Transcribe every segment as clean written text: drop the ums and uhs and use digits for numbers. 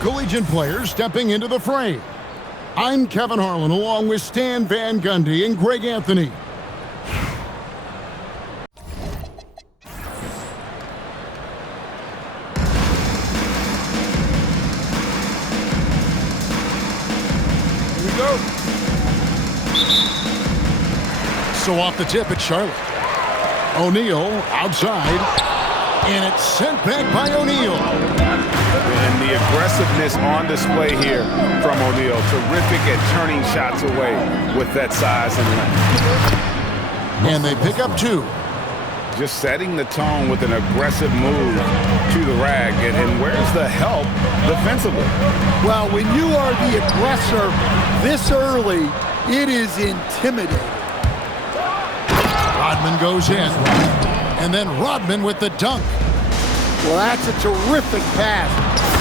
Collegiate players stepping into the fray. I'm Kevin Harlan along with Stan Van Gundy and Greg Anthony. Here we go. So off the tip, it's Charlotte. O'Neal outside, and it's sent back by O'Neal. And the aggressiveness on display here from O'Neal. Terrific at turning shots away with that size and length. And they pick up two. Just setting the tone with an aggressive move to the rack. And where's the help defensively? Well, when you are the aggressor this early, it is intimidating. Rodman goes in, and then Rodman with the dunk. Well, that's a terrific pass.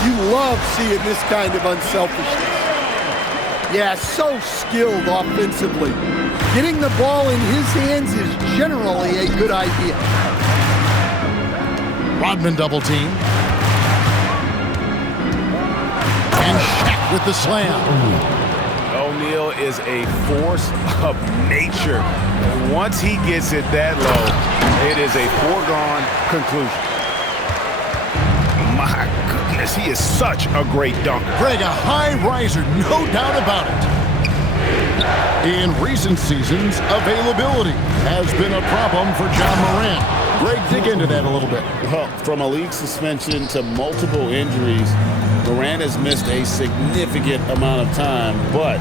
You love seeing this kind of unselfishness. Yeah, so skilled offensively. Getting the ball in his hands is generally a good idea. Rodman double team. And Shaq with the slam. O'Neal is a force of nature. Once he gets it that low, it is a foregone conclusion. My goodness, he is such a great dunker. Greg, a high riser, no doubt about it. In recent seasons, availability has been a problem for John Morant. Greg, dig into that a little bit. Well, from a league suspension to multiple injuries, Morant has missed a significant amount of time, but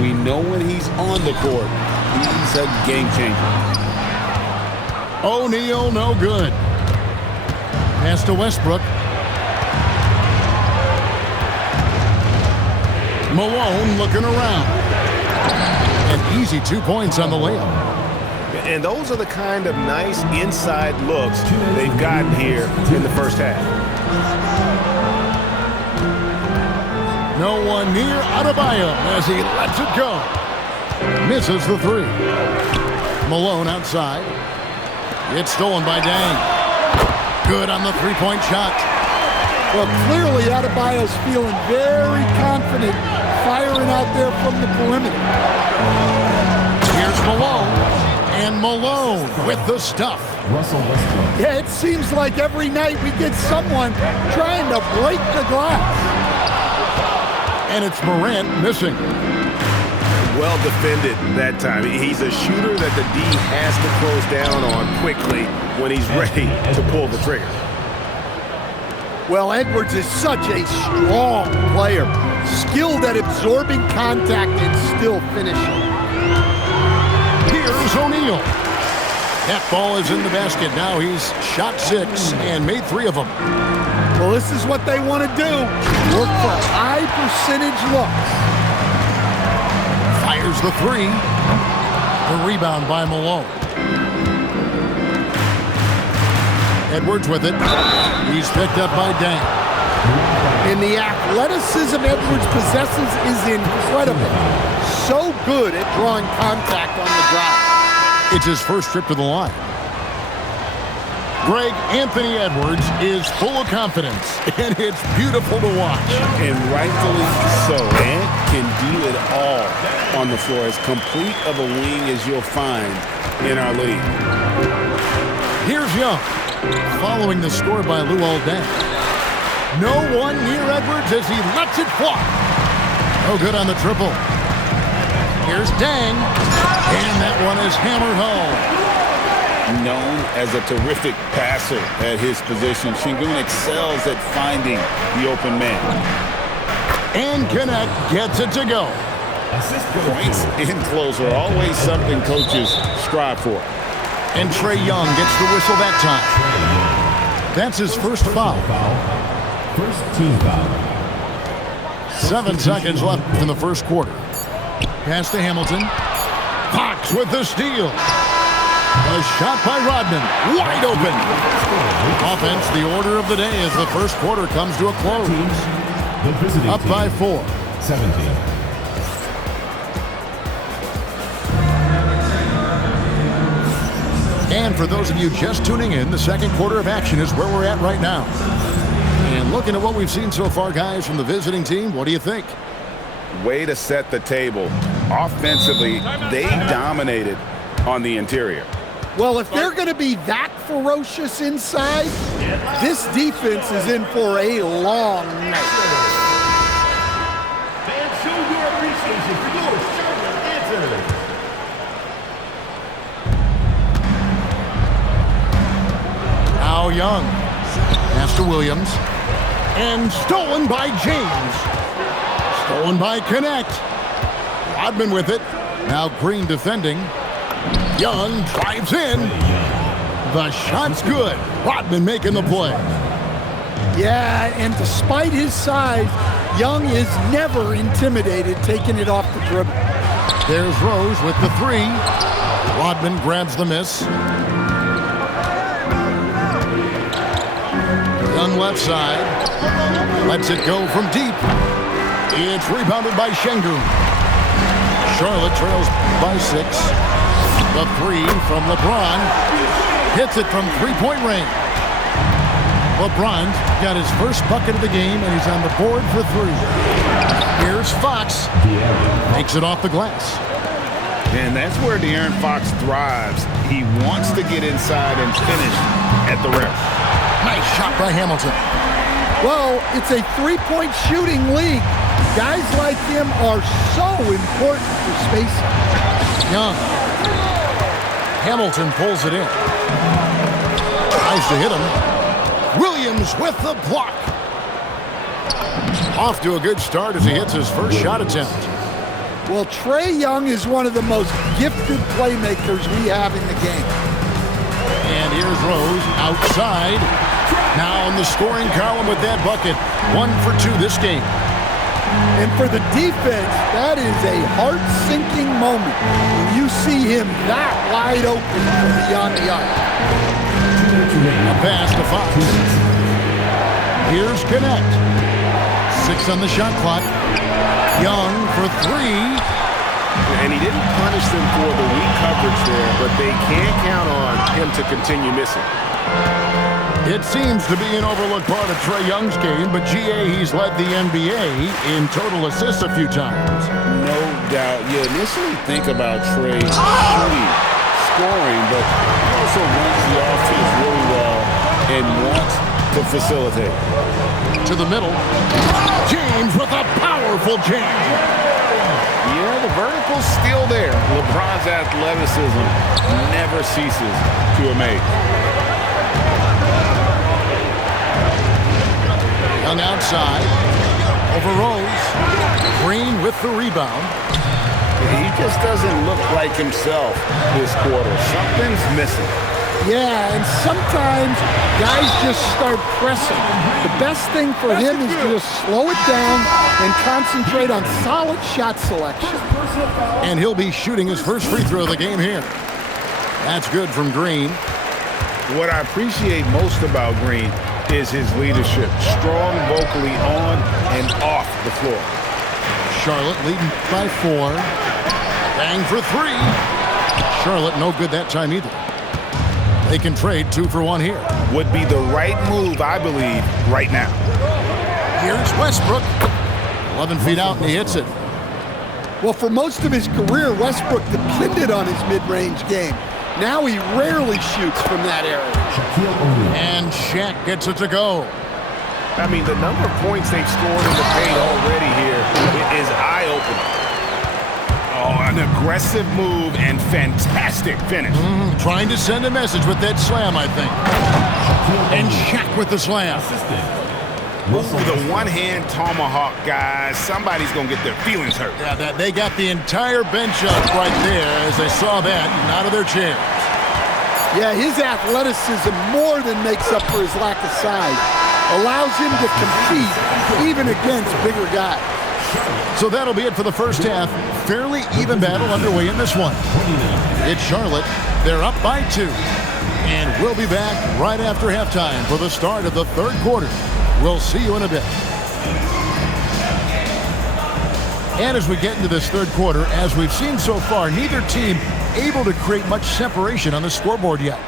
we know when he's on the court, he's a game changer. O'Neal, no good. Pass to Westbrook. Malone looking around. An easy 2 points on the layup. And those are the kind of nice inside looks they've gotten here in the first half. No one near Adebayo as he lets it go. Misses the three. Malone outside. It's stolen by Dang. Good on the three-point shot. Well, clearly Adebayo's feeling very confident firing out there from the perimeter. Here's Malone. And Malone with the stuff. Russell Westbrook. Yeah, it seems like every night we get someone trying to break the glass. And it's Morant missing. Well defended that time. He's a shooter that the D has to close down on quickly when he's ready to pull the trigger. Well, Edwards is such a strong player, skilled at absorbing contact and still finishing. Here's O'Neal. That ball is in the basket. Now he's shot 6 and made 3 of them. Well, this is what they want to do. Look for high percentage looks. Fires the 3. The rebound by Malone. Edwards with it. He's picked up by Dang. And the athleticism Edwards possesses is incredible. So good at drawing contact on the drive. It's his first trip to the line. Greg, Anthony Edwards is full of confidence, and it's beautiful to watch. And rightfully so. Ant can do it all on the floor. As complete of a wing as you'll find in our league. Here's Young, following the score by Luol Deng. No one near Edwards as he lets it fly. No good on the triple. Here's Deng, and that one is hammered home. Known as a terrific passer at his position, Sengun excels at finding the open man. And Kenneth gets it to go. Points in close are always something coaches strive for. And Trae Young gets the whistle that time. That's his first foul. First team foul. 7 seconds left in the first quarter. Pass to Hamilton. Fox with the steal. A shot by Rodman. Wide open. Offense, the order of the day as the first quarter comes to a close. The visiting Up by 4. 17. And for those of you just tuning in, the second quarter of action is where we're at right now. And Looking at what we've seen so far, guys, from the visiting team, what do you think? Way to set the table. Offensively, they dominated on the interior. Well, if they're going to be that ferocious inside, this defense is in for a long night. Fans, show your appreciation for your Charlotte Panthers. Now Young. Pass to Williams. And stolen by James. Stolen by Connect. Rodman with it. Now Green defending. Young drives in. The shot's good. Rodman making the play. Yeah, and despite his size, Young is never intimidated taking it off the dribble. There's Rose with the three. Rodman grabs the miss. Young left side. Lets it go from deep. It's rebounded by Şengün. Charlotte trails by 6. The three from LeBron. Hits it from three-point range. LeBron got his first bucket of the game, and he's on the board for 3. Here's Fox. Makes it off the glass. And that's where De'Aaron Fox thrives. He wants to get inside and finish at the rim. Nice shot by Hamilton. Well, it's a three-point shooting league. Guys like him are so important for spacing. Young. Hamilton pulls it in. Tries to hit him. Williams with the block. Off to a good start as he hits his first shot attempt. Well, Trae Young is one of the most gifted playmakers we have in the game. And here's Rose outside. Now in the scoring column with that bucket. 1 for 2 this game. And for the defense, that is a heart-sinking moment when you see him that wide open from beyond the arc. A pass to Fox. Here's Connect. 6 on the shot clock. Young for 3. And he didn't punish them for the weak coverage there, but they can't count on him to continue missing. It seems to be an overlooked part of Trae Young's game, but GA, he's led the NBA in total assists a few times. No doubt. You initially think about Trae shooting, scoring, but he also runs the offense really well and wants to facilitate. To the middle. James with a powerful jam. Yeah, the vertical's still there. LeBron's athleticism never ceases to amaze. Young outside. Over Rose. Green with the rebound. He just doesn't look like himself this quarter. Something's missing. Yeah, and sometimes guys just start pressing. The best thing for him is to just slow it down and concentrate on solid shot selection. And he'll be shooting his first free throw of the game here. That's good from Green. What I appreciate most about Green is his leadership. Strong vocally on and off the floor. Charlotte leading by 4. Bang for 3. Charlotte no good that time either. They can trade 2 for 1 here. Would be the right move, I believe, right now. Here's Westbrook. 11 feet out and he hits it. Well, for most of his career, Westbrook depended on his mid-range game. Now he rarely shoots from that area. And Shaq gets it to go. I mean, the number of points they've scored in the paint already here is eye-opening. Oh, an aggressive move and fantastic finish. Trying to send a message with that slam, I think. And Shaq with the slam. Ooh, the one-hand tomahawk, guys. Somebody's going to get their feelings hurt. Yeah, they got the entire bench up right there as they saw that and out of their chairs. Yeah, his athleticism more than makes up for his lack of size. Allows him to compete even against bigger guys. So that'll be it for the first half. Fairly even battle underway in this one. It's Charlotte. They're up by 2. And we'll be back right after halftime for the start of the third quarter. We'll see you in a bit. And as we get into this third quarter, as we've seen so far, neither team able to create much separation on the scoreboard yet.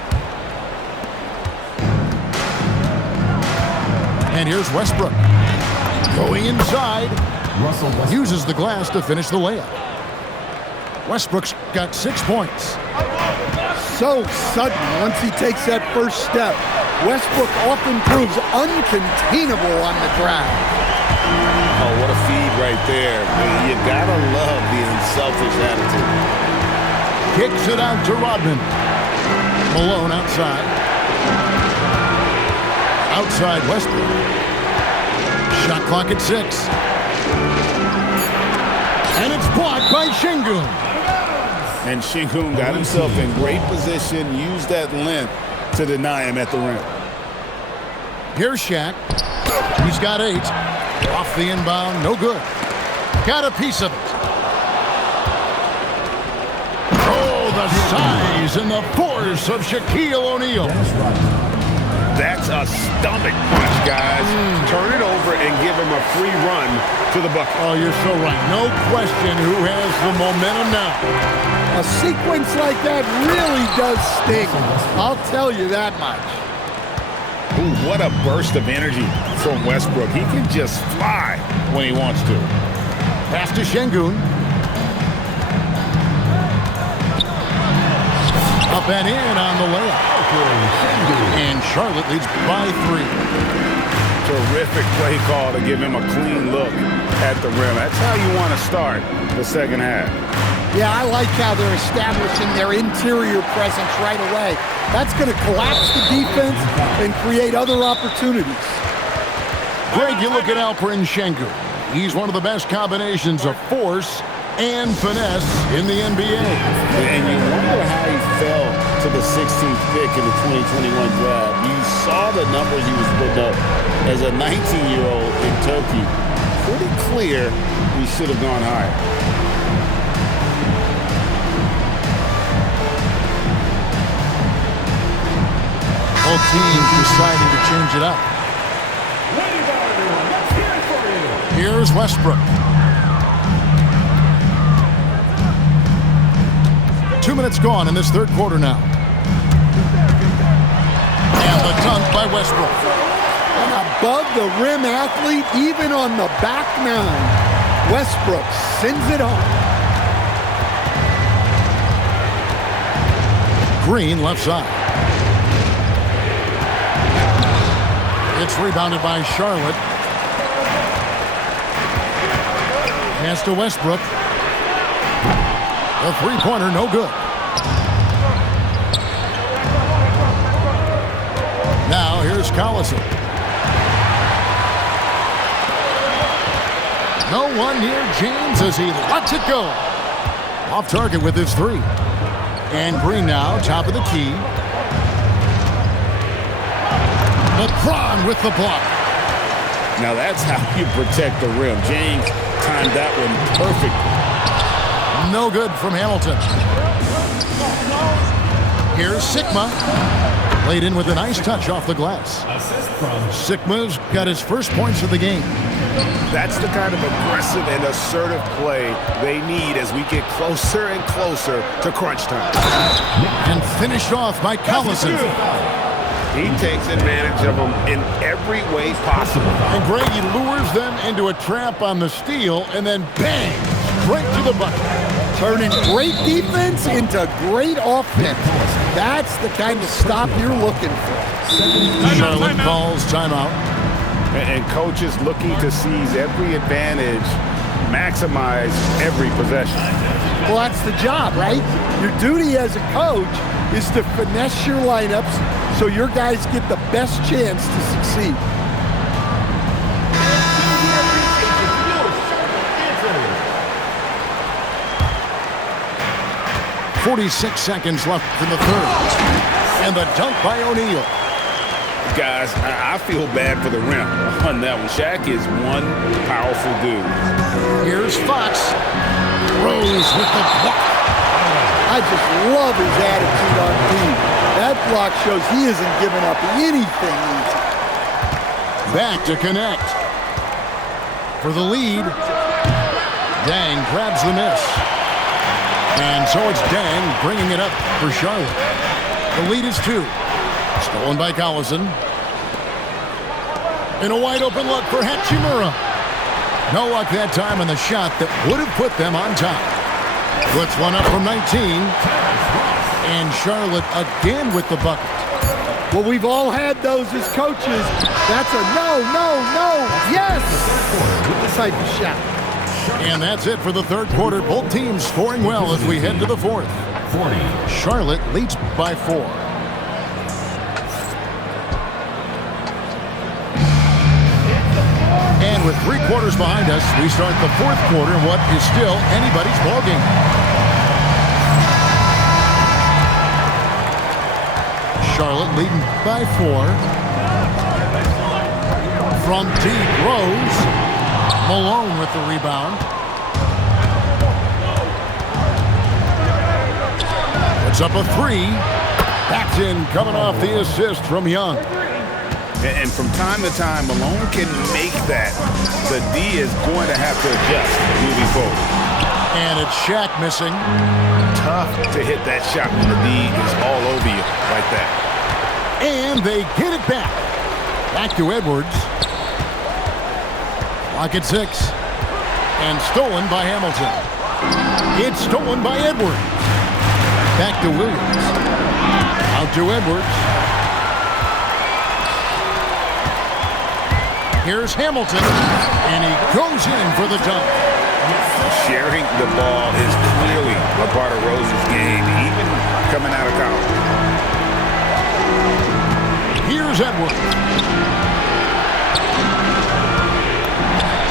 And here's Westbrook. Going inside. Uses the glass to finish the layup. Westbrook's got 6 points. So sudden once he takes that first step. Westbrook often proves uncontainable on the drive. Oh, what a feed right there. You gotta love the unselfish attitude. Kicks it out to Rodman. Malone outside. Outside Westbrook. Shot clock at 6. And it's blocked by Şengün. And Şengün got himself in great position, used that length to deny him at the rim. Here's Shaq. He's got 8. Off the inbound, no good. Got a piece of it. Oh, the size and the force of Shaquille O'Neal. That's a stomach punch, guys. Turn it over and give him a free run to the bucket. Oh, you're so right. No question who has the momentum now. A sequence like that really does sting. I'll tell you that much. Ooh, what a burst of energy from Westbrook. He can just fly when he wants to. Pass to Şengün. Up and in on the layup. And Charlotte leads by 3. Terrific play call to give him a clean look at the rim. That's how you want to start the second half. Yeah, I like how they're establishing their interior presence right away. That's going to collapse the defense and create other opportunities. Greg, you look at Alperen Şengün. He's one of the best combinations of force and finesse in the NBA. And you wonder how he fell to the 16th pick in the 2021 draft. You saw the numbers he was putting up as a 19-year-old in Turkey. Pretty clear he should have gone higher. Both teams deciding to change it up. Here's Westbrook. 2 minutes gone in this third quarter now. And the dunk by Westbrook. An above-the-rim athlete, even on the back nine. Westbrook sends it home. Green left side. It's rebounded by Charlotte. Pass to Westbrook. The three-pointer, no good. Now here's Collison. No one near James as he lets it go. Off target with his 3. And Green now, top of the key. LeBron with the block. Now that's how you protect the rim. James timed that one perfectly. No good from Hamilton. Here's Sikma. Laid in with a nice touch off the glass. Sikma's got his first points of the game. That's the kind of aggressive and assertive play they need as we get closer and closer to crunch time. And finished off by Collison. He takes advantage of them in every way possible. And Greg, he lures them into a trap on the steal, and then bang, straight to the bucket. Turning great defense into great offense. That's the kind of stop you're looking for. Charlotte calls timeout. And coaches looking to seize every advantage, maximize every possession. Well, that's the job, right? Your duty as a coach is to finesse your lineups so your guys get the best chance to succeed. 46 seconds left in the third. And the dunk by O'Neal. Guys, I feel bad for the rim on that one. Shaq is one powerful dude. Here's Fox. Rose with the block. I just love his attitude on D. That block shows he isn't giving up anything easy. Back to connect. For the lead. Dang grabs the miss. And so it's Dang bringing it up for Charlotte. The lead is 2. Stolen by Collison. And a wide open look for Hachimura. No luck that time on the shot that would have put them on top. Puts one up from 19. And Charlotte again with the bucket. Well, we've all had those as coaches. That's a no, yes! Type of shot. And that's it for the third quarter. Both teams scoring well as we head to the fourth. 40. Charlotte leads by 4. And with 3 quarters behind us, we start the fourth quarter in what is still anybody's ballgame. Charlotte leading by 4. From deep, Rose. Malone with the rebound. It's up a 3. That's in, coming off the assist from Young. And from time to time, Malone can make that. The D is going to have to adjust moving forward. And it's Shaq missing. Tough to hit that shot when the D is all over you like that. And they get it back. Back to Edwards. Clock at 6. And stolen by Hamilton. It's stolen by Edwards. Back to Williams. Out to Edwards. Here's Hamilton. And he goes in for the dunk. Sharing the ball is clearly a part of Rose's game, even coming out of college. Here's Edwards.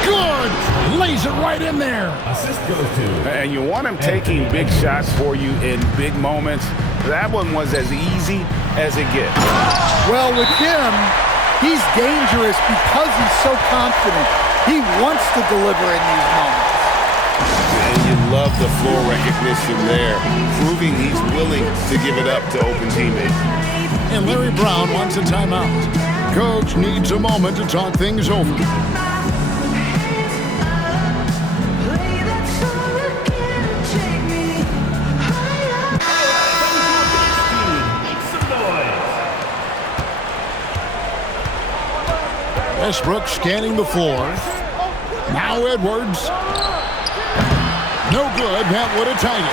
Good! Lays it right in there. Assist goes to. And you want him taking big shots for you in big moments. That one was as easy as it gets. Well, with him, he's dangerous because he's so confident. He wants to deliver in these moments. And you love the floor recognition there, proving he's willing to give it up to open teammates. And Larry Brown wants a timeout. Coach needs a moment to talk things over. Westbrook scanning the floor. Now Edwards. No good. That would have tied it.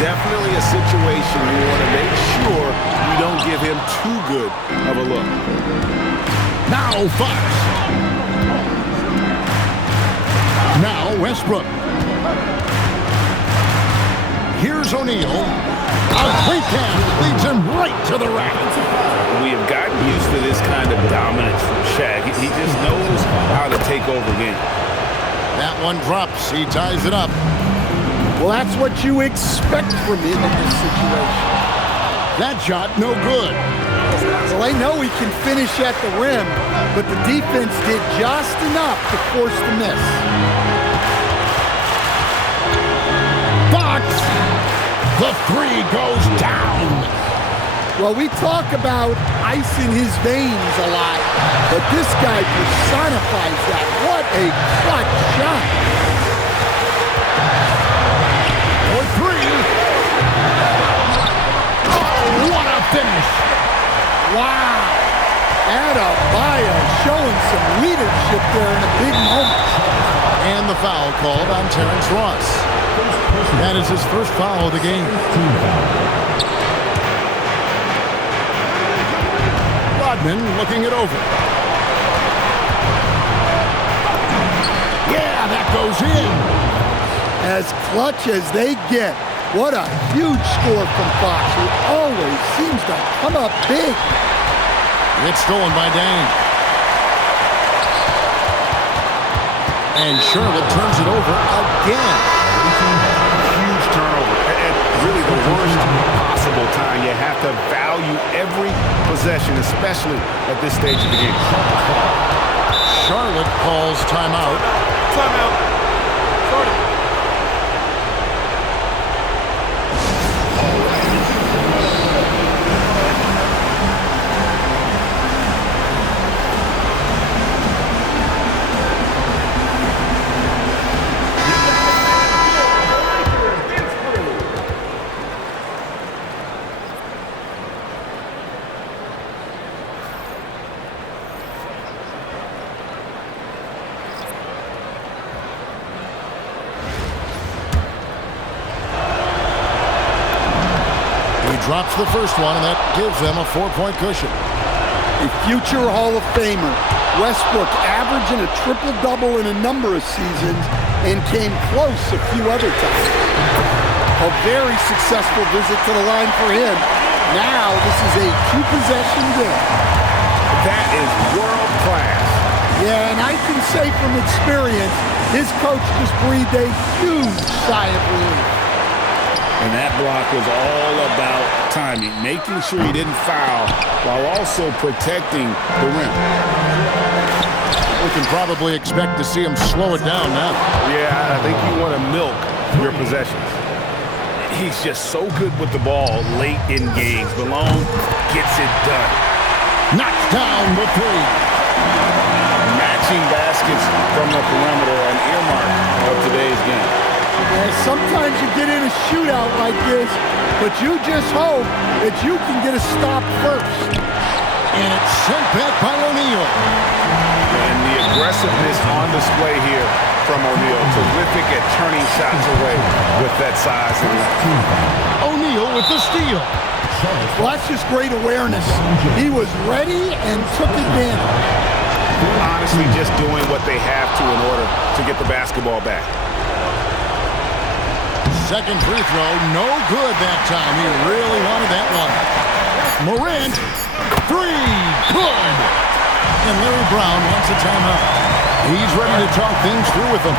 Definitely a situation you want to make sure you don't give him too good of a look. Now Fox. Now Westbrook. Here's O'Neal. A quick pass leads him right to the rack. We have gotten used to this kind of dominance from Shaq. He just knows how to take over games. That one drops. He ties it up. Well, that's what you expect from him in this situation. That shot, no good. Well, I know he can finish at the rim, but the defense did just enough to force the miss. Fox! The 3 goes down. Well, we talk about ice in his veins a lot, but this guy personifies that. What a clutch shot. For 3. Oh, what a finish. Wow. Adebayo showing some leadership there in a big moment. And the foul called on Terrence Ross. That is his first foul of the game. Rodman looking it over. Yeah, that goes in. As clutch as they get. What a huge score from Fox, who always seems to come up big. It's stolen by Dang. And Charlotte turns it over again. Huge turnover. And really the worst possible time. You have to value every possession, especially at this stage of the game. Charlotte calls timeout. Timeout. drops the first one, and that gives them a 4-point cushion. A future Hall of Famer, Westbrook averaging a triple-double in a number of seasons and came close a few other times. A very successful visit to the line for him. Now this is a 2-possession game. That is world class. Yeah, and I can say from experience, his coach just breathed a huge sigh of relief. And that block was all about timing, making sure he didn't foul while also protecting the rim. We can probably expect to see him slow it down now. Yeah, I think you want to milk your possessions. He's just so good with the ball late in games. Malone gets it done. Knocks down the three. Matching baskets from the perimeter, an earmark of today's game. And sometimes you get in a shootout like this, but you just hope that you can get a stop first. And it's sent back by O'Neal. And the aggressiveness on display here from O'Neal. Terrific at turning shots away with that size and length. O'Neal with the steal. Well, that's just great awareness. He was ready and took advantage. Honestly, just doing what they have to in order to get the basketball back. Second free throw, no good that time. He really wanted that one. Morant, three, good. And Larry Brown wants a timeout. He's ready to talk things through with them.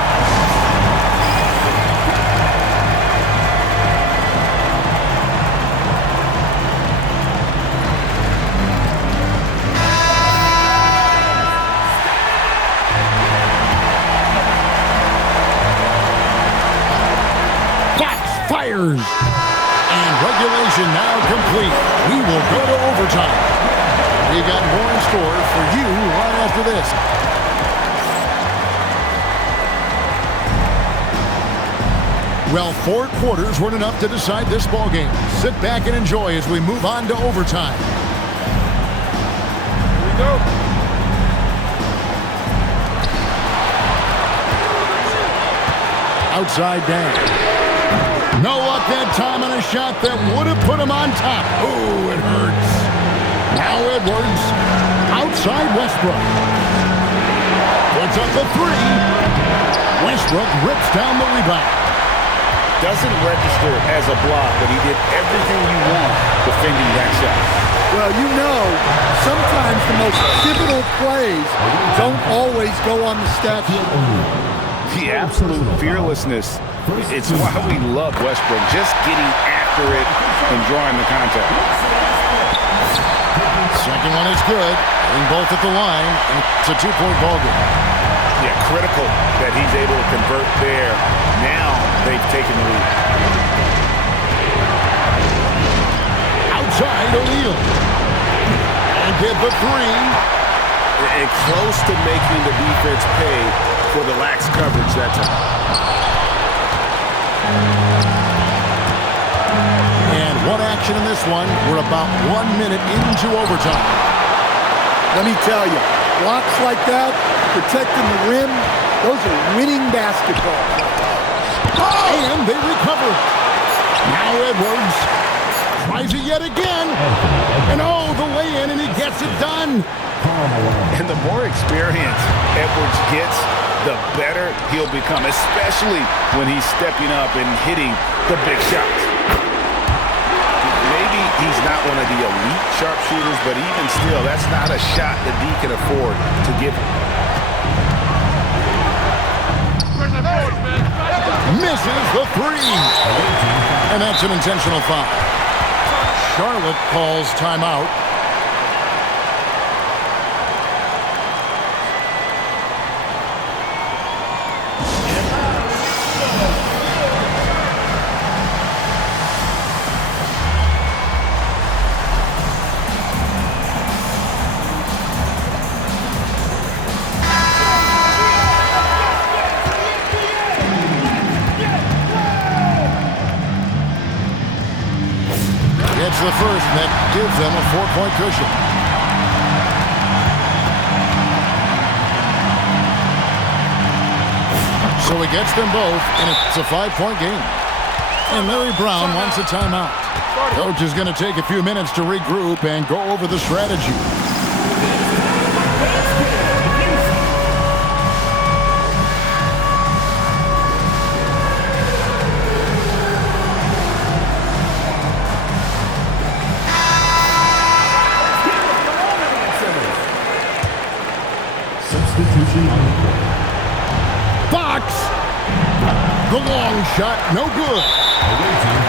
Fires. And regulation now complete. We will go to overtime. We've got more in store for you right after this. Well, 4 quarters weren't enough to decide this ballgame. Sit back and enjoy as we move on to overtime. Here we go. Outside Dan. No up that time on a shot that would have put him on top. Oh, it hurts. Now Edwards. Outside Westbrook. Puts up the three. Westbrook rips down the rebound. Doesn't register as a block, but he did everything you want defending that shot. Well, you know, sometimes the most pivotal plays don't always go on the stat sheet. The absolute fearlessness. It's why we love Westbrook, just getting after it and drawing the contact. Second one is good. Hitting both at the line, and it's a 2-point ballgame. Yeah, critical that he's able to convert there. Now they've taken the lead. Outside O'Neal. And get the three. And close to making the defense pay for the lax coverage that time. And one action in this one. We're about 1 minute into overtime. Let me tell you, blocks like that, protecting the rim, those are winning basketball. And they recover. Now Edwards tries it yet again. And oh, the lay-in, and he gets it done. And the more experience Edwards gets, the better he'll become, especially when he's stepping up and hitting the big shots. Maybe he's not one of the elite sharpshooters, but even still, that's not a shot that he can afford to give him. Misses the three. And that's an intentional foul. Charlotte calls timeout. Gets the first, and that gives them a 4-point cushion. So he gets them both, and it's a 5-point game. And Larry Brown wants a timeout. Coach is going to take a few minutes to regroup and go over the strategy. Substitution on the court. Fox! The long shot, no good.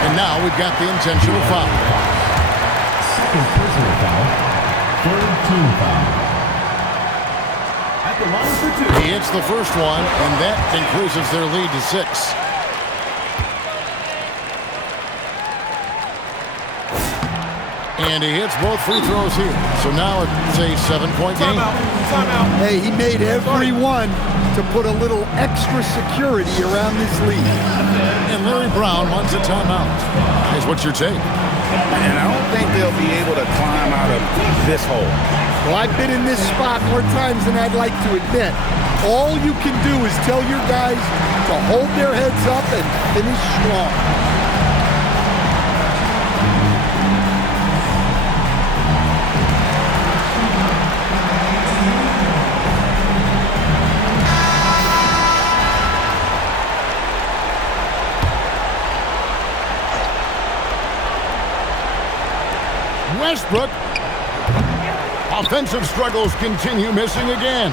And now we've got the intentional foul. Second personal foul. Third team foul. At the line for two. He hits the first one, and that increases their lead to 6. And he hits both free throws here. So now it's a 7-point game. Timeout. Hey, he made every one to put a little extra security around this lead. And Larry Brown wants a timeout. Here's what's your take? And I don't think they'll be able to climb out of this hole. Well, I've been in this spot more times than I'd like to admit. All you can do is tell your guys to hold their heads up and finish strong. Westbrook. Offensive struggles continue, missing again.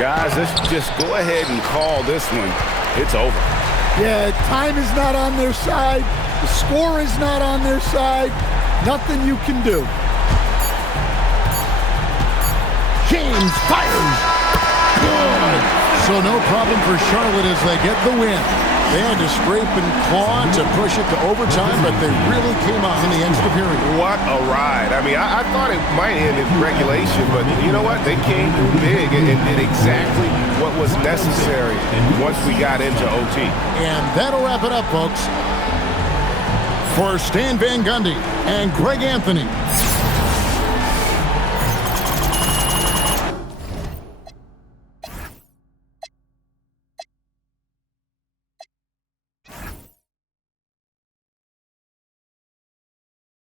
Guys, let's just go ahead and call this one. It's over. Yeah, time is not on their side. The score is not on their side. Nothing you can do. James fires. Good. So no problem for Charlotte as they get the win. They had to scrape and claw to push it to overtime, but they really came out in the extra period. What a ride. I mean, I thought it might end in regulation, but you know what? They came through big and did exactly what was necessary once we got into OT. And that'll wrap it up, folks. For Stan Van Gundy and Greg Anthony,